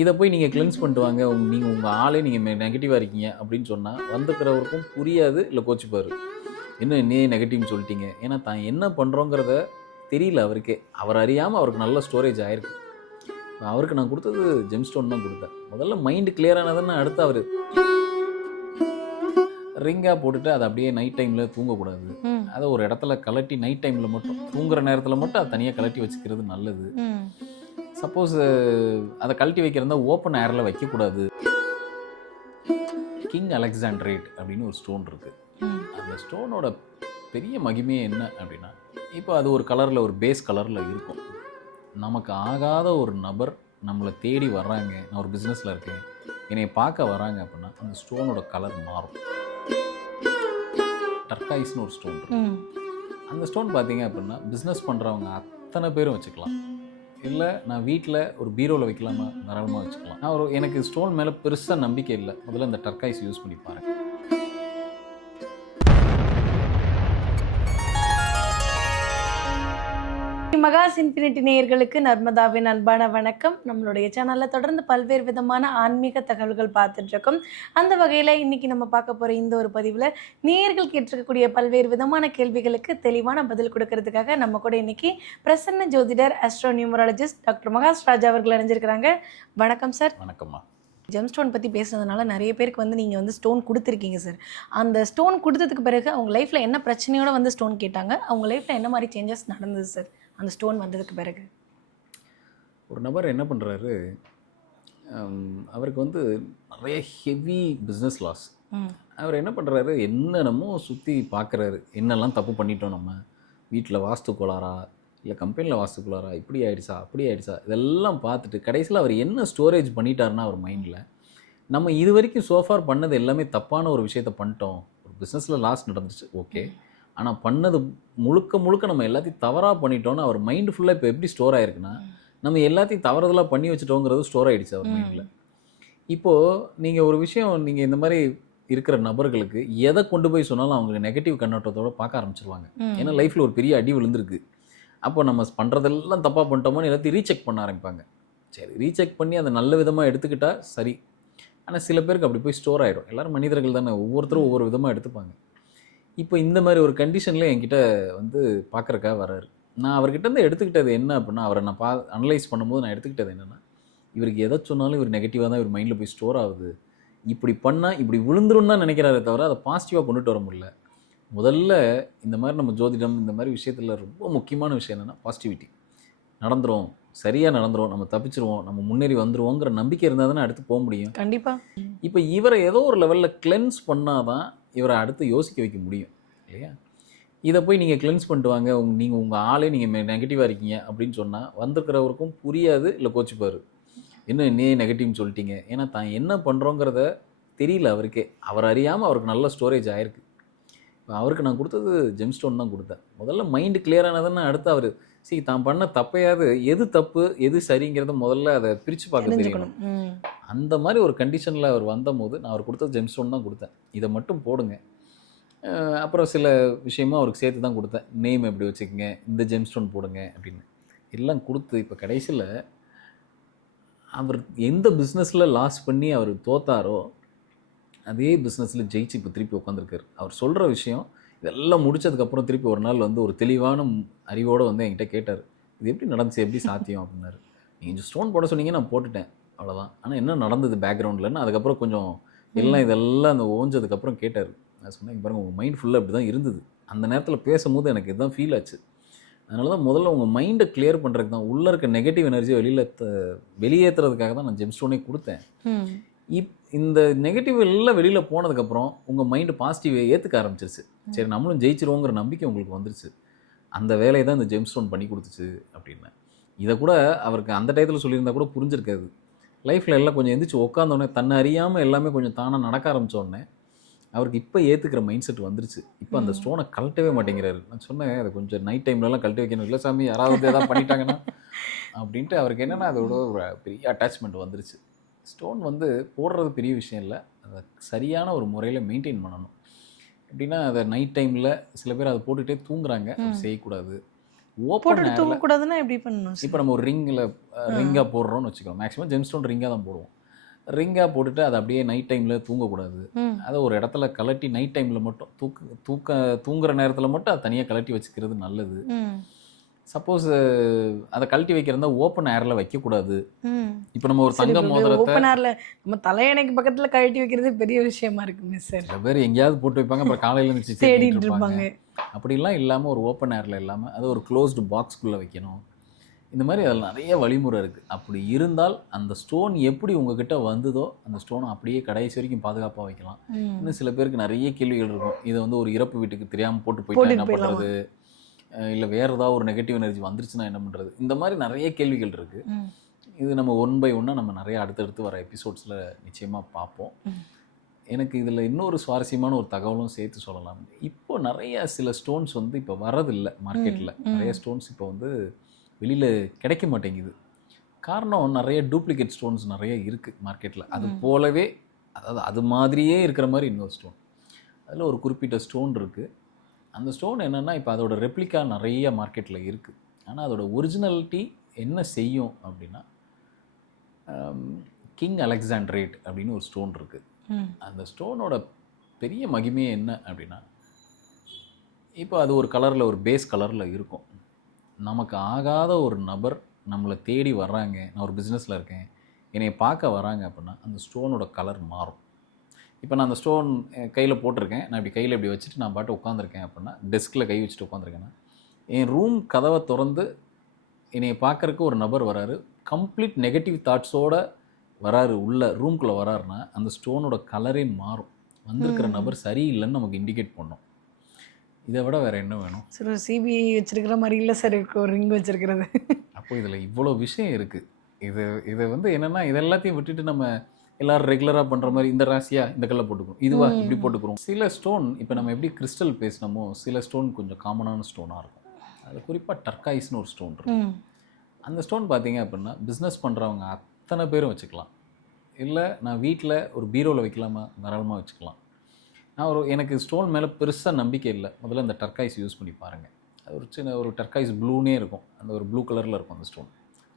இதை போய் நீங்கள் கிளென்ஸ் பண்ணிட்டு வாங்க. நீங்கள் உங்கள் ஆளே நீங்கள் நெகட்டிவாக இருக்கீங்க அப்படின்னு சொன்னால் வந்துக்கிறவருக்கும் புரியாது இல்லை கோச்சிப்பார் என்ன நீ நெகட்டிவ்னு சொல்லிட்டீங்க. ஏன்னா தான் என்ன பண்ணுறோங்கிறத தெரியல அவருக்கே. அவர் அறியாமல் அவருக்கு நல்ல ஸ்டோரேஜ் ஆயிருக்கு. அவருக்கு நான் கொடுத்தது ஜெம்ஸ்டோன் தான் கொடுத்தேன். முதல்ல மைண்டு கிளியர் ஆனதுன்னு அடுத்து அவர் ரிங்காக போட்டுட்டு அதை அப்படியே நைட் டைமில் தூங்கக்கூடாது. அதை ஒரு இடத்துல கலட்டி நைட் டைமில் மட்டும் தூங்குற நேரத்தில் மட்டும் அதை தனியாக கலட்டி வச்சுக்கிறது நல்லது. சப்போஸ் அதை கழட்டி வைக்கிறதா ஓப்பன் ஏரில் வைக்கக்கூடாது. கிங் அலெக்சாண்ட்ரேட் அப்படின்னு ஒரு ஸ்டோன் இருக்கு. ம். அந்த ஸ்டோனோட பெரிய மகிமையே என்ன அப்படின்னா இப்போ அது ஒரு கலரில் ஒரு பேஸ் கலரில் இருக்கும். நமக்கு ஆகாத ஒரு நபர் நம்மளை தேடி வர்றாங்க. நான் ஒரு பிஸ்னஸில் இருக்கேன். என்னை பார்க்க வராங்க அப்படின்னா அந்த ஸ்டோனோட கலர் மாறும். டர்காய்ஸ்னு ஒரு ஸ்டோன் இருக்கு. அந்த ஸ்டோன் பார்த்தீங்க அப்படின்னா பிஸ்னஸ் பண்ணுறவங்க அத்தனை பேரும் வச்சுக்கலாம். இல்லை நான் வீட்டில் ஒரு பீரோவில் வைக்கலாமா தாராளமாக வச்சுக்கலாம். நான் ஒரு எனக்கு ஸ்டோன் மேலே பெருசாக நம்பிக்கை இல்லை. முதல்ல இந்த டர்காய்ஸ் யூஸ் பண்ணி பாருங்க. மகாஸ் இன்ஃபினிட்டி நேயர்களுக்கு நர்மதாவின் அன்பான வணக்கம். நம்மளுடைய சேனல்ல தொடர்ந்து பல்வேறு விதமான ஆன்மீக தகவல்கள் பார்த்துட்டு இருக்கோம் அந்த வகையில இன்னைக்கு நம்ம பார்க்க போற இந்த ஒரு பதிவுல நேயர்கள் கேட்டிருக்கக்கூடிய பல்வேறு விதமான கேள்விகளுக்கு தெளிவான பதில் கொடுக்கறதுக்காக நம்ம கூட இன்னைக்கு பிரசன்ன ஜோதிடர் astro numerologist doctor Mahas Raja அவர்கள் இணைஞ்சிருக்கிறாங்க. வணக்கம் சார். வணக்கம்மா. ஜெம் ஸ்டோன் பற்றி பேசுனதுனால நிறைய பேருக்கு வந்து நீங்கள் வந்து ஸ்டோன் கொடுத்துருக்கீங்க சார். அந்த ஸ்டோன் கொடுத்ததுக்கு பிறகு அவங்க லைஃப்பில் என்ன பிரச்சனையோட வந்து ஸ்டோன் கேட்டாங்க? அவங்க லைஃப்பில் என்ன மாதிரி சேஞ்சஸ் நடந்தது சார்? அந்த ஸ்டோன் வந்ததுக்கு பிறகு. ஒரு நபர் என்ன பண்ணுறாரு அவருக்கு வந்து நிறைய ஹெவி பிஸ்னஸ் லாஸ் அவர் என்ன பண்ணுறாரு என்னென்னமோ சுற்றி பார்க்குறாரு என்னெல்லாம் தப்பு பண்ணிட்டோம் நம்ம? வீட்டில் வாஸ்து கோளாறா? இல்லை கம்பெனியில் வாஸ்து கோளாறா? இப்படி ஆயிடுச்சா? அப்படி ஆயிடுச்சா? இதெல்லாம் பார்த்துட்டு கடைசியில் அவர் என்ன ஸ்டோரேஜ் பண்ணிட்டாருன்னா அவர் மைண்டில் நம்ம இது வரைக்கும் சோஃபார் பண்ணது எல்லாமே தப்பான ஒரு விஷயத்த பண்ணிட்டோம். ஒரு பிஸ்னஸில் லாஸ் நடந்துச்சு. ஓகே ஆனால் பண்ணது முழுக்க முழுக்க நம்ம எல்லாத்தையும் தவறாக பண்ணிட்டோம்னு அவர் மைண்டு ஃபுல்லாக இப்போ எப்படி ஸ்டோர் ஆயிருக்குன்னா நம்ம எல்லாத்தையும் தவறுதலாக பண்ணி வச்சுட்டோங்கிறது ஸ்டோர் ஆயிடுச்சு அவர். மைண்டில் இப்போது நீங்கள் ஒரு விஷயம் நீங்கள் இந்த மாதிரி இருக்கிற நபர்களுக்கு எதை கொண்டு போய் சொன்னாலும் அவங்க நெகட்டிவ் கண்ணோட்டத்தோட பார்க்க ஆரம்பிச்சிருவாங்க. ஏன்னா லைஃப்பில் ஒரு பெரிய அடி விழுந்திருக்கு. அப்போ நம்ம பண்ணுறதெல்லாம் தப்பாக பண்ணிட்டோமோன்னு எல்லாத்தையும் ரீசெக் பண்ண ஆரம்பிப்பாங்க. சரி ரீசெக் பண்ணி அதை நல்ல விதமாக எடுத்துக்கிட்டா சரி. ஆனால் சில பேருக்கு அப்படி போய் ஸ்டோர் ஆகிடும் எல்லாரும் மனிதர்கள் தானே ஒவ்வொருத்தரும் ஒவ்வொரு விதமாக எடுத்துப்பாங்க. இப்போ இந்த மாதிரி ஒரு கண்டிஷனில் என்கிட்ட வந்து பார்க்குறக்காக வராரு. நான் அவர்கிட்ட இருந்து எடுத்துக்கிட்டது என்ன அப்படின்னா அவரை நான் பா அனலைஸ் பண்ணும்போது நான் எடுத்துக்கிட்டது என்னென்னா இவருக்கு எதை சொன்னாலும் இவர் நெகட்டிவாக தான் இவர் மைண்டில் போய் ஸ்டோர் ஆகுது. இப்படி பண்ணால் இப்படி விழுந்துரும் தான் நினைக்கிறாரே தவிர அதை பாசிட்டிவாக கொண்டுட்டு வர முடியல. முதல்ல இந்த மாதிரி நம்ம ஜோதிடம் இந்த மாதிரி விஷயத்தில் ரொம்ப முக்கியமான விஷயம் என்னென்னா பாசிட்டிவிட்டி நடந்துரும். சரியாக நடந்துரும். நம்ம தப்பிச்சிருவோம். நம்ம முன்னேறி வந்துருவோங்கிற நம்பிக்கை இருந்தால் தானே அடுத்து போக முடியும். கண்டிப்பாக இப்போ இவரை ஏதோ ஒரு லெவலில் கிளென்ஸ் பண்ணாதான் இவரை அடுத்து யோசிக்க வைக்க முடியும் இல்லையா? இதை போய் நீங்கள் கிளென்ஸ் பண்ணிட்டு வாங்க. உங் நீங்கள் உங்கள் ஆளே நீங்கள் நெகட்டிவாக இருக்கீங்க அப்படின்னு சொன்னால் வந்திருக்கிறவருக்கும் புரியாது இல்லை கோச்சிப்பார். என்ன நீ நெகட்டிவ்னு சொல்லிட்டீங்க? ஏன்னா தான் என்ன பண்ணுறோங்கிறத தெரியல அவருக்கே. அவர் அறியாமல் அவருக்கு நல்ல ஸ்டோரேஜ் ஆயிருக்கு. இப்போ அவருக்கு நான் கொடுத்தது ஜெம்ஸ்டோன் தான் கொடுத்தேன். முதல்ல மைண்டு கிளியரானதுன்னு அடுத்து அவர் சரி தான் பண்ண தப்பையாவது எது தப்பு எது சரிங்கிறத முதல்ல அதை பிரித்து பார்க்க தெரியணும். அந்த மாதிரி ஒரு கண்டிஷனில் அவர் வந்தபோது நான் அவர் கொடுத்த ஜெம்ஸ்டோன் தான் கொடுத்தேன். இதை மட்டும் போடுங்க. அப்புறம் சில விஷயமும் அவருக்கு சேர்த்து தான் கொடுத்தேன். நேம் எப்படி வச்சுக்கோங்க இந்த ஜெம்ஸ்டோன் போடுங்க அப்படின்னு. எல்லாம் கொடுத்து இப்போ கடைசியில் அவர் எந்த பிஸ்னஸில் லாஸ் பண்ணி அவர் தோத்தாரோ அதே பிஸ்னஸில் ஜெயிச்சு இப்போ திருப்பி உட்காந்துருக்காரு அவர் சொல்கிற விஷயம் இதெல்லாம் முடிச்சதுக்கப்புறம் திருப்பி ஒரு நாள் வந்து ஒரு தெளிவான அறிவோடு வந்து என்கிட்ட கேட்டார். இது எப்படி நடந்துச்சு? எப்படி சாத்தியம்? அப்படின்னாரு. நீங்கள் ஸ்டோன் போட சொன்னீங்க நான் போட்டுட்டேன். அவ்வளோதான் ஆனால் என்ன நடந்தது பேக்ரவுண்ட்லன்னு அதுக்கப்புறம் கொஞ்சம் எல்லாம் இதெல்லாம் அந்த ஓஞ்சதுக்கப்புறம் கேட்டார். நான் சொன்னேன் "இங்க பாருங்க உங்கள் மைண்ட் ஃபுல்லாக இப்படி தான் இருந்தது. அந்த நேரத்தில் பேசும்போது எனக்கு இதுதான் ஃபீல் ஆச்சு. அதனால தான் முதல்ல உங்கள் மைண்டை கிளியர் பண்ணுறதுக்கு தான் உள்ளே இருக்க நெகட்டிவ் எனர்ஜியை வெளியில் வெளியேற்றுறதுக்காக தான் நான் ஜெம்ஸ்டோனே கொடுத்தேன். ம். இப் இந்த நெகட்டிவ் எல்லாம் வெளியில் போனதுக்கப்புறம் உங்கள் மைண்டு பாசிட்டிவை ஏற்றுக்க ஆரம்பிச்சிருச்சு. சரி நம்மளும் ஜெயிச்சிருவோங்கிற நம்பிக்கை உங்களுக்கு வந்துருச்சு. அந்த வேலையை தான் இந்த ஜெம்ஸ்டோன் பண்ணி கொடுத்துச்சு அப்படின்னு. இதை கூட அவருக்கு அந்த டயத்தில் சொல்லியிருந்தா கூட புரிஞ்சிருக்காது. லைஃப்பில் எல்லாம் கொஞ்சம் எந்திரிச்சு உட்காந்தோடனே தன்னை அறியாமல் எல்லாமே கொஞ்சம் தானாக நடக்க ஆரம்பிச்ச உடனே அவருக்கு இப்போ ஏற்றுக்கிற மைண்ட் செட் வந்துருச்சு. இப்போ அந்த. ஸ்டோனை கழட்டவே மாட்டேங்கிறாரு. நான் சொன்னேன் அதை கொஞ்சம் நைட் டைம்லலாம் கழட்டி வைக்கணும். இல்லை சாமி யாராவது ஏதாவது பண்ணிட்டாங்கன்னா அப்படின்ட்டு அவருக்கு என்னென்னா அதோட ஒரு பெரிய அட்டாச்மெண்ட் வந்துருச்சு. ஸ்டோன் வந்து போடுறது பெரிய விஷயம் இல்லை. அதை சரியான ஒரு முறையில் மெயின்டைன் பண்ணணும். எப்படின்னா அதை நைட் டைமில் சில பேர் அதை போட்டுகிட்டே தூங்குறாங்க. செய்யக்கூடாது. ஓப்பன் தூங்கக்கூடாதுன்னா எப்படி பண்ணணும் இப்போ நம்ம ஒரு ரிங்கில் ரிங்காக போடுறோம்னு வச்சுக்கோங்க. மேக்ஸிமம் ஜெம்ஸ்டோன் ரிங்காக தான் போடுவோம். ரிங்காக போட்டுட்டு அதை அப்படியே நைட் டைமில் தூங்கக்கூடாது. அதை ஒரு இடத்துல கலட்டி நைட் டைமில் மட்டும் தூக்க தூக்க தூங்குற நேரத்தில் மட்டும் அதை தனியாக கலட்டி வச்சுக்கிறது நல்லது. சப்போஸ் அதை கழட்டி வைக்கிறதா ஓப்பன் ஏரில் வைக்கக்கூடாது. இப்போ நம்ம ஒரு தங்க மோதிரத்தை ஓப்பன் ஏர்ல நம்ம தலையணைக்கு பக்கத்துல கழட்டி வைக்கிறது பெரிய விஷயமா இருக்குங்க சார் சில பேர் எங்கேயாவது போட்டு வைப்பாங்க அப்புறம் காலையில் இருந்துச்சு தேடிட்டு இருப்பாங்க. அப்படிலாம் இல்லாமல் ஒரு ஓப்பன் ஏரில் இல்லாமல் அது ஒரு க்ளோஸ்டு பாக்ஸ்குள்ளே வைக்கணும். இந்த மாதிரி அதில் நிறைய வழிமுறை இருக்குது அப்படி இருந்தால் அந்த ஸ்டோன் எப்படி உங்ககிட்ட வந்ததோ அந்த ஸ்டோனை அப்படியே கடைசி வரைக்கும் பாதுகாப்பாக வைக்கலாம். இன்னும் சில பேருக்கு நிறைய கேள்விகள் இருக்கும். இதை வந்து ஒரு இறப்பு வீட்டுக்கு தெரியாமல் போட்டு போயிட்டா என்ன? பண்ணுறது இல்லை வேறு ஏதாவது ஒரு நெகட்டிவ் எனர்ஜி வந்துருச்சுன்னா என்ன பண்ணுறது இந்த மாதிரி நிறைய கேள்விகள் இருக்குது. இது நம்ம ஒன் பை ஒன்னாக நம்ம நிறைய அடுத்தடுத்து வர எபிசோட்ஸில் நிச்சயமாக பார்ப்போம். எனக்கு இதில் இன்னொரு சுவாரஸ்யமான ஒரு தகவலும் சேர்த்து சொல்லலாம். இப்போ நிறைய சில ஸ்டோன்ஸ் வந்து இப்போ வரதில்லை மார்க்கெட்டில். நிறைய ஸ்டோன்ஸ் இப்போ வந்து வெளியில் கிடைக்க மாட்டேங்குது. காரணம் நிறைய டூப்ளிகேட் ஸ்டோன்ஸ் நிறைய இருக்குது மார்க்கெட்டில் அது. போலவே அதாவது அது மாதிரியே இருக்கிற மாதிரி இன்னொரு ஸ்டோன் அதில் ஒரு குறிப்பிட்ட ஸ்டோன் இருக்குது அந்த ஸ்டோன் என்னென்னா இப்போ அதோட ரெப்ளிகா நிறைய மார்க்கெட்டில் இருக்குது ஆனால் அதோட ஒரிஜினாலிட்டி என்ன செய்யும் அப்படின்னா கிங் அலெக்சாண்ட்ரேட் அப்படின்னு ஒரு ஸ்டோன் இருக்குது. அந்த ஸ்டோனோட பெரிய மகிமையே என்ன அப்படின்னா இப்போ அது ஒரு கலரில் ஒரு பேஸ் கலரில் இருக்கும். நமக்கு ஆகாத ஒரு நபர் நம்மளை தேடி வர்றாங்க. நான் ஒரு பிஸ்னஸில் இருக்கேன். என்னை பார்க்க வராங்க அப்படின்னா அந்த ஸ்டோனோட கலர் மாறும். இப்போ நான் அந்த ஸ்டோன் கையில் போட்டிருக்கேன். நான் இப்படி கையில் இப்படி வச்சுட்டு நான் பாட்டு உட்காந்துருக்கேன் அப்படின்னா டெஸ்கில் கை வச்சுட்டு உட்காந்துருக்கேன்னா என் ரூம் கதவை திறந்து என்னை பார்க்கறக்கு ஒரு நபர் வராரு. கம்ப்ளீட் நெகட்டிவ் தாட்ஸோட வராரு. உள்ள ரூம்குள்ளே வராருன்னா அந்த ஸ்டோனோட கலரே மாறும். வந்திருக்கிற. நபர் சரியில்லைன்னு நமக்கு இண்டிகேட் பண்ணும். இதை விட வேற என்ன வேணும்? சார் ஒரு சிபிஐ வச்சிருக்கிற மாதிரி இல்லை சார் இருக்கு. ஒரு ரிங் வச்சிருக்கிறது. அப்போ இதில் இவ்வளோ விஷயம் இருக்குது இது இதை வந்து என்னென்னா இது எல்லாத்தையும் விட்டுட்டு நம்ம எல்லாரும் ரெகுலராக பண்ணுற மாதிரி இந்த ராசியா இந்த கல்லை போட்டுக்கிறோம் இதுவா. இப்படி போட்டுக்கிறோம் சில ஸ்டோன் இப்போ நம்ம எப்படி கிறிஸ்டல் பேசினோமோ சில ஸ்டோன் கொஞ்சம் காமனான ஸ்டோனாக இருக்கும். அதில் குறிப்பாக டர்காய்ஸ்னு ஒரு ஸ்டோன் இருக்கும். அந்த ஸ்டோன் பார்த்தீங்க அப்படின்னா பிஸ்னஸ் பண்ணுறவங்க அத்தனை பேரும் வச்சுக்கலாம். இல்லை நான் வீட்டில் ஒரு பீரோவில் வைக்கலாமா? தாராளமாக வச்சுக்கலாம். நான் ஒரு எனக்கு ஸ்டோன் மேலே பெருசாக நம்பிக்கை இல்லை. முதல்ல இந்த டர்காய்ஸ் யூஸ் பண்ணி பாருங்கள் அது ஒரு சின்ன ஒரு டர்காய்ஸ் ப்ளூனே இருக்கும். அந்த ஒரு ப்ளூ கலரில் இருக்கும் அந்த ஸ்டோன்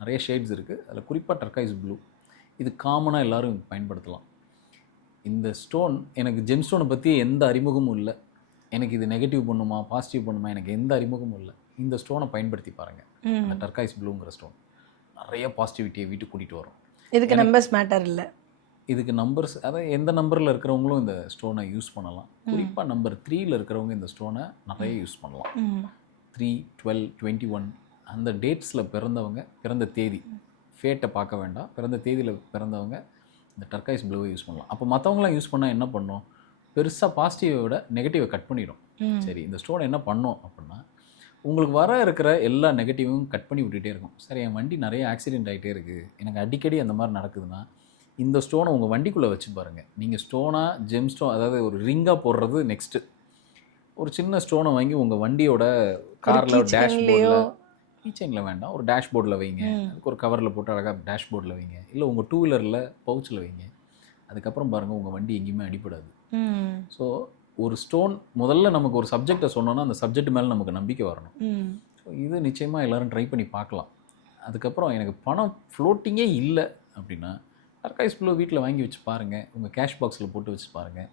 நிறைய ஷேட்ஸ் இருக்குது அதில் குறிப்பாக டர்காய்ஸ் ப்ளூ இது காமனாக எல்லாரும் பயன்படுத்தலாம். இந்த ஸ்டோன் எனக்கு ஜெம் ஸ்டோனை பற்றி எந்த அறிமுகமும் இல்லை. எனக்கு இது நெகட்டிவ் பண்ணுமா பாசிட்டிவ் பண்ணுமா எனக்கு எந்த அறிமுகமும் இல்லை. இந்த ஸ்டோனை பயன்படுத்தி பாருங்கள். அந்த டர்காய்ஸ் ப்ளூங்கிற ஸ்டோன் நிறைய பாசிட்டிவிட்டியை வீட்டுக்கு கூட்டிகிட்டு வரும். இதுக்கு நம்பர்ஸ் மேட்டர் இல்லை. இதுக்கு நம்பர்ஸ் அதாவது எந்த நம்பரில் இருக்கிறவங்களும் இந்த ஸ்டோனை யூஸ் பண்ணலாம். குறிப்பாக நம்பர் த்ரீயில் இருக்கிறவங்க இந்த ஸ்டோனை நிறைய யூஸ் பண்ணலாம். த்ரீ டுவெல் டுவெண்ட்டி ஒன் அந்த டேட்ஸில் பிறந்தவங்க பிறந்த தேதி. ஃபேட்டை பார்க்க வேண்டாம். பிறந்த தேதியில் பிறந்தவங்க இந்த டர்காய்ஸ் ப்ளூவை யூஸ் பண்ணலாம். அப்போ மற்றவங்களாம் யூஸ் பண்ணால் என்ன பண்ணும்? பெருசாக பாசிட்டிவை விட நெகட்டிவை கட் பண்ணிடும். சரி இந்த ஸ்டோன் என்ன பண்ணும் அப்படின்னா உங்களுக்கு வர இருக்கிற எல்லா நெகட்டிவும் கட் பண்ணி விட்டுட்டே இருக்கும். சரி என் வண்டி நிறைய ஆக்சிடென்ட் ஆகிட்டே இருக்குது எனக்கு அடிக்கடி அந்த மாதிரி நடக்குதுன்னா இந்த ஸ்டோனை உங்கள் வண்டிக்குள்ளே வச்சு பாருங்கள் நீங்கள் ஸ்டோனாக ஜெம் ஸ்டோன் அதாவது ஒரு ரிங்காக போடுறது நெக்ஸ்ட்டு ஒரு சின்ன ஸ்டோனை வாங்கி உங்கள் வண்டியோட காரில் key டேஷ் chainலயோ. போர்டில் கீச்சைனில் வேண்டாம். ஒரு டேஷ் போர்டில் வைங்க. அதுக்கு ஒரு கவரில் போட்டு அழகாக டேஷ் போர்டில் வைங்க. இல்லை உங்கள் டூ வீலரில் பவுச்சில் வைங்க. அதுக்கப்புறம் பாருங்கள் உங்கள் வண்டி எங்கேயுமே அடிபடாது. ம். ஸோ ஒரு ஸ்டோன் முதல்ல நமக்கு ஒரு சப்ஜெக்டை சொன்னோன்னா அந்த சப்ஜெக்ட் மேலே நமக்கு நம்பிக்கை வரணும். ஸோ இது நிச்சயமாக எல்லாரும் ட்ரை பண்ணி பார்க்கலாம். அதுக்கப்புறம் எனக்கு பணம் ஃப்ளோட்டிங்கே இல்லை அப்படின்னா டர்காய்ஸ் ப்ளூ வீட்டில் வாங்கி வச்சு பாருங்கள் உங்கள் கேஷ் பாக்ஸில் போட்டு வச்சு பாருங்கள்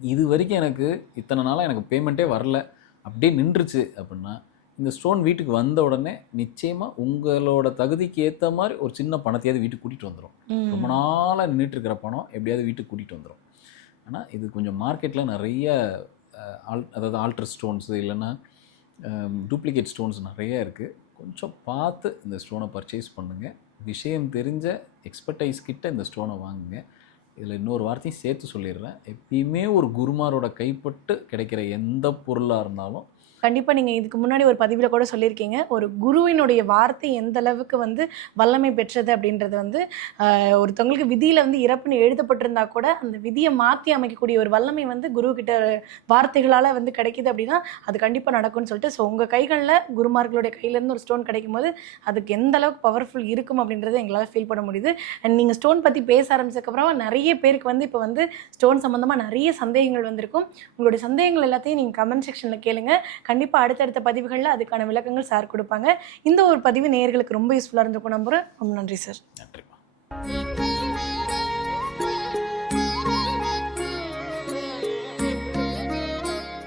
இது வரைக்கும் எனக்கு இத்தனை நாளாக எனக்கு பேமெண்ட்டே வரல. அப்படியே நின்றுச்சு அப்படின்னா இந்த ஸ்டோன் வீட்டுக்கு வந்த உடனே நிச்சயமாக உங்களோட தகுதிக்கு ஏற்ற மாதிரி ஒரு சின்ன பணத்தையாவது வீட்டுக்கு கூட்டிகிட்டு வந்துடும். ரொம்ப நாளாக நின்றுட்டு இருக்கிற பணம் எப்படியாவது வீட்டுக்கு கூட்டிகிட்டு வந்துடும் ஆனால் இது கொஞ்சம் மார்க்கெட்டில் நிறைய ஆல் அதாவது ஆல்ட்ரு ஸ்டோன்ஸு இல்லைன்னா டூப்ளிகேட் ஸ்டோன்ஸ் நிறைய இருக்குது கொஞ்சம் பார்த்து இந்த ஸ்டோனை பர்ச்சேஸ் பண்ணுங்கள் விஷயம் தெரிஞ்ச எக்ஸ்பர்டைஸ் கிட்ட இந்த ஸ்டோனை வாங்குங்க. இதில் இன்னொரு வார்த்தையும் சேர்த்து சொல்லிடுறேன். எப்பயுமே ஒரு குருமாரோட கைப்பட்டு கிடைக்கிற எந்த பொருளாக இருந்தாலும் கண்டிப்பாக நீங்கள் இதுக்கு முன்னாடி ஒரு பதிவில் கூட சொல்லியிருக்கீங்க. ஒரு குருவினுடைய வார்த்தை எந்த அளவுக்கு வந்து வல்லமை பெற்றது அப்படின்றது வந்து ஒருத்தவங்களுக்கு விதியில் வந்து இறப்புன்னு எழுதப்பட்டிருந்தா கூட அந்த விதியை மாற்றி அமைக்கக்கூடிய ஒரு வல்லமை வந்து குரு கிட்ட வார்த்தைகளால் வந்து கிடைக்குது அப்படின்னா அது கண்டிப்பாக நடக்கும்னு சொல்லிட்டு ஸோ உங்கள் கைகளில் குருமார்களுடைய கையிலேருந்து ஒரு ஸ்டோன் கிடைக்கும் போது அதுக்கு எந்த அளவுக்கு பவர்ஃபுல் இருக்கும் அப்படின்றத எங்களால் ஃபீல் பண்ண முடியுது. அண்ட் நீங்கள் ஸ்டோன் பற்றி பேச ஆரம்பிச்சதுக்கப்புறமா நிறைய பேருக்கு வந்து இப்போ வந்து ஸ்டோன் சம்மந்தமாக நிறைய சந்தேகங்கள் வந்திருக்கும். உங்களுடைய சந்தேகங்கள் எல்லாத்தையும் நீங்கள் கமெண்ட் செக்ஷனில் கேளுங்க. கண்டிப்பாக அடுத்தடுத்த பதிவுகளில் அதுக்கான விளக்கங்கள் சார் கொடுப்பாங்க. இந்த ஒரு பதிவு நேயர்களுக்கு ரொம்ப யூஸ்ஃபுல்லாக இருந்திருக்கும். நம்புகிறேன் ரொம்ப நன்றி சார் நன்றிம்மா.